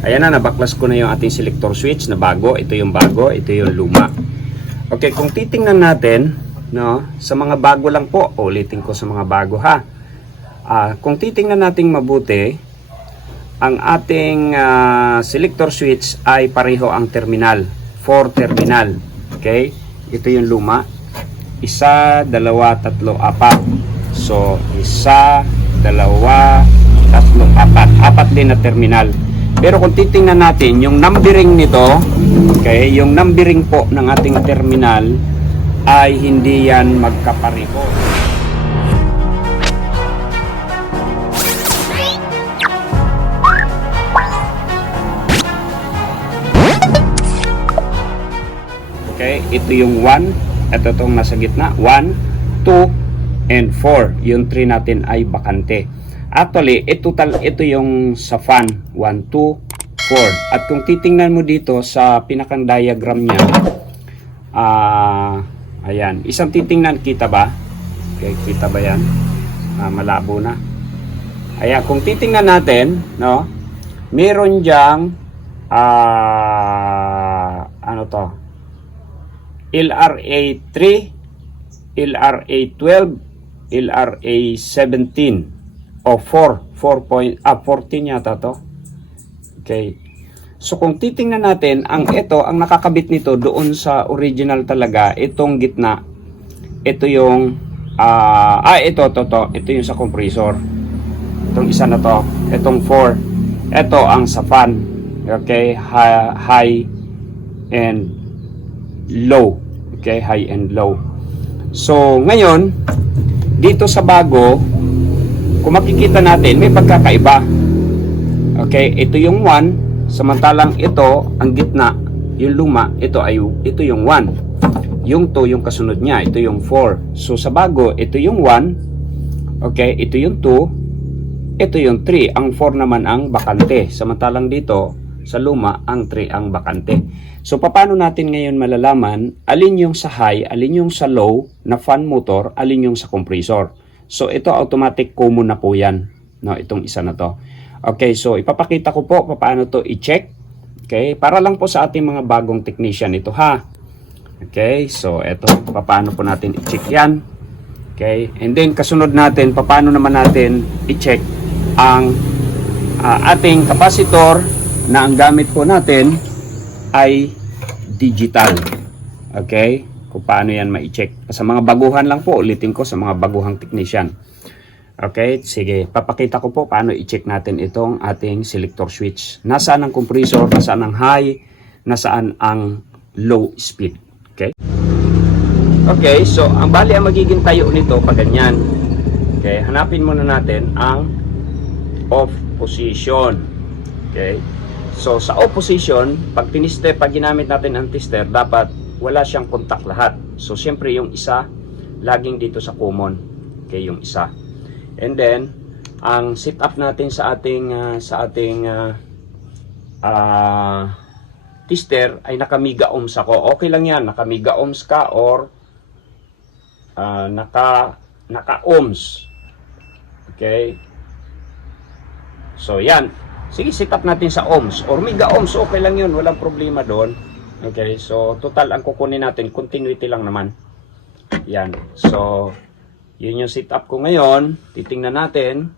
Ayan na, nabaklas ko na yung ating selector switch na bago. Ito yung bago, ito yung luma. Okay, kung titingnan natin, no, sa mga bago lang po, ulitin ko sa mga bago ha. Kung titingnan natin mabuti, ang ating selector switch ay pareho ang terminal. 4 terminal. Okay, ito yung luma. 1, 2, 3, 4. So, 1, 2, 3, 4. 4 din na terminal. Pero kung titingnan natin, yung numbering nito, okay, yung numbering po ng ating terminal ay hindi yan magkapareho. Okay, ito yung 1, ito itong nasa gitna, 1, 2, and 4. Yung 3 natin ay bakante. Actually, ito yung sa fan, 1, 2, 4. At kung titingnan mo dito sa pinakang diagram niya, ayan, isang titingnan, kita ba? Okay, kita ba yan? Malabo na. Ayan, kung titingnan natin, no, meron diyang, ano to? LRA 3, LRA 12, LRA 17. O 14 yata to. Okay. So kung titingnan natin, ang nakakabit nito doon sa original talaga, itong gitna. Ito yung ito yung sa compressor. Itong isa na to, itong 4. Ito ang sa fan. Okay, high and low. Okay, high and low. So ngayon, dito sa bago, kung makikita natin, may pagkakaiba. Okay, ito yung 1, samantalang ito, ang gitna, yung luma, ito yung 1. Yung 2, yung kasunod niya, ito yung 4. So sa bago, ito yung 1, okay, ito yung 2, ito yung 3. Ang 4 naman ang bakante. Samantalang dito, sa luma, ang 3 ang bakante. So paano natin ngayon malalaman, alin yung sa high, alin yung sa low, na fan motor, alin yung sa compressor. So, ito automatic common na po yan. No, itong isa na to. Okay, so ipapakita ko po paano to i-check. Okay, para lang po sa ating mga bagong technician ito ha. Okay, so ito, paano po natin i-check yan. Okay, and then kasunod natin, paano naman natin i-check ang ating capacitor na ang gamit po natin ay digital. Okay, kung paano yan ma-check. Sa mga baguhan lang po, ulitin ko sa mga baguhang technician. Okay, sige, papakita ko po paano i-check natin itong ating selector switch. Nasaan ang compressor, nasaan ang high, nasaan ang low speed. Okay? Okay, so ang bali ang magiging tayo nito pag ganyan. Okay, hanapin muna natin ang off position. Okay? So sa off position, pag ginamit natin ang tester, dapat wala siyang contact lahat. So, siyempre yung isa, laging dito sa common. Okay, yung isa. And then, ang setup natin sa ating tester ay naka-mega ohms ako. Okay lang yan, naka-mega ohms ka or naka-ohms. Okay. So, yan. Sige, setup natin sa ohms or mega ohms. Okay lang yun, walang problema doon. Okay, so total ang kukunin natin, continuity lang naman. Yan. So, yun yung setup ko ngayon. Titingnan natin.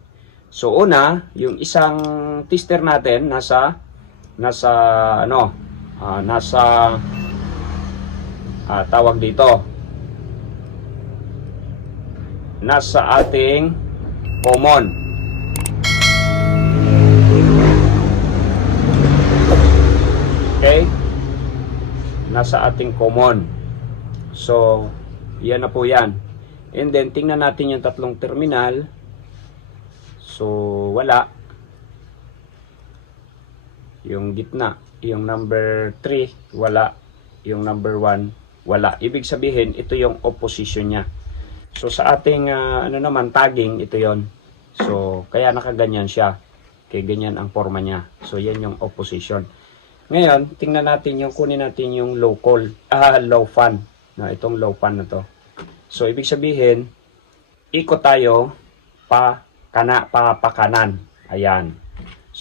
So, una, yung isang tester natin nasa tawag dito. Nasa ating common. Okay? Nasa ating common. So, yan na po yan. And then, tingnan natin yung tatlong terminal. So, wala. Yung gitna, yung number 3, wala. Yung number 1, wala. Ibig sabihin, ito yung opposition niya. So, sa ating, tagging, ito yon. So, kaya nakaganyan siya. Kaya ganyan ang forma niya. So, yan yung opposition. Ngayon, tingnan natin kunin natin yung low fan. No, itong low fan na to. So, ibig sabihin, ikot tayo pa kanan. Ayan.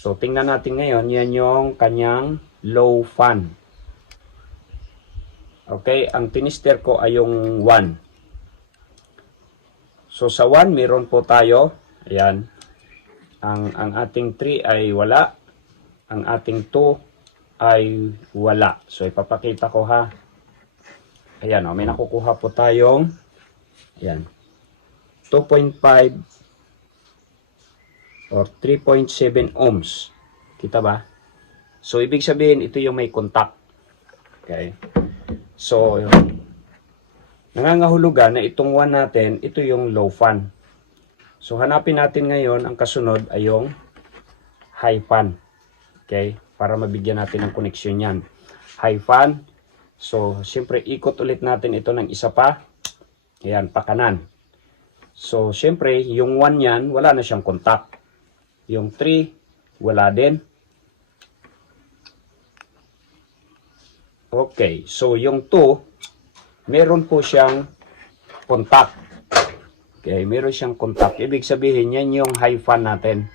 So, tingnan natin ngayon, yan yung kanyang low fan. Okay, ang tinister ko ay yung 1. So, sa 1, meron po tayo, ayan, ang ating 3 ay wala, ang ating 2 ay wala. So, ipapakita ko ha. Ayan, may nakukuha po tayong, ayan, 2.5 or 3.7 ohms. Kita ba? So, ibig sabihin, ito yung may contact. Okay. So, nangangahulugan na itong 1 natin, ito yung low fan. So, hanapin natin ngayon, ang kasunod ay yung high fan. Okay. Para mabigyan natin ng connection yan. High fan. So, siyempre, ikot ulit natin ito ng isa pa. Ayan, pakanan. So, siyempre, yung 1 yan, wala na siyang contact. Yung 3, wala din. Okay, so yung 2, meron po siyang contact. Okay, meron siyang contact. Ibig sabihin, yan yung high fan natin.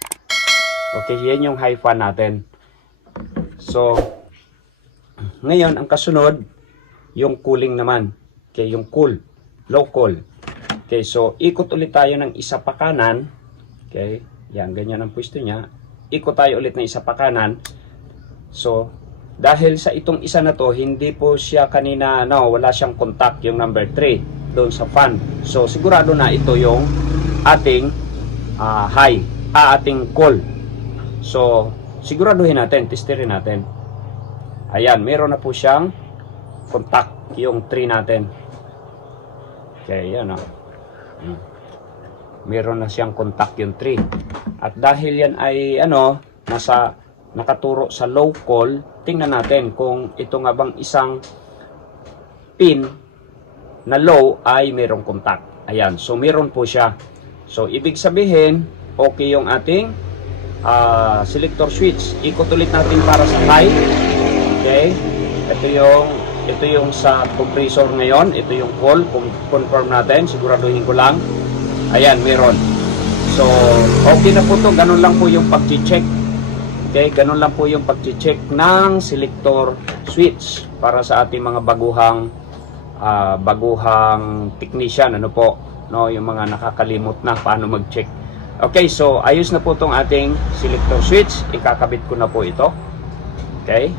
Okay, yan yung high fan natin. So, ngayon, ang kasunod, yung cooling naman. Okay, yung cool, low cool. Okay, so, ikot ulit tayo ng isa pa kanan. Okay, yan, ganyan ang pwesto niya. Ikot tayo ulit ng isa pa kanan. So, dahil sa itong isa na to, hindi po siya kanina, wala siyang contact, yung number 3, doon sa fan. So, sigurado na ito yung ating ating cool. So, siguraduhin natin, testerin natin. Ayan, meron na po siyang contact, yung 3 natin. Okay, yan o. Meron na siyang contact yung 3. At dahil yan ay nakaturo sa low call, tingnan natin kung ito nga bang isang pin na low ay merong contact. Ayan, so meron po siya. So ibig sabihin, okay yung ating selector switch. Ikot ulit natin para sa high. Okay, ito yung sa compressor ngayon. Ito yung call, confirm natin, siguraduhin ko lang. Ayan, meron. So, okay na po to. Ganun lang po yung pag-check. Okay, ganun lang po yung pag-check ng selector switch para sa ating mga baguhang technician. Ano po, yung mga nakakalimot na paano mag-check. Okay, so ayos na po tong ating selector switch. Ikakabit ko na po ito. Okay.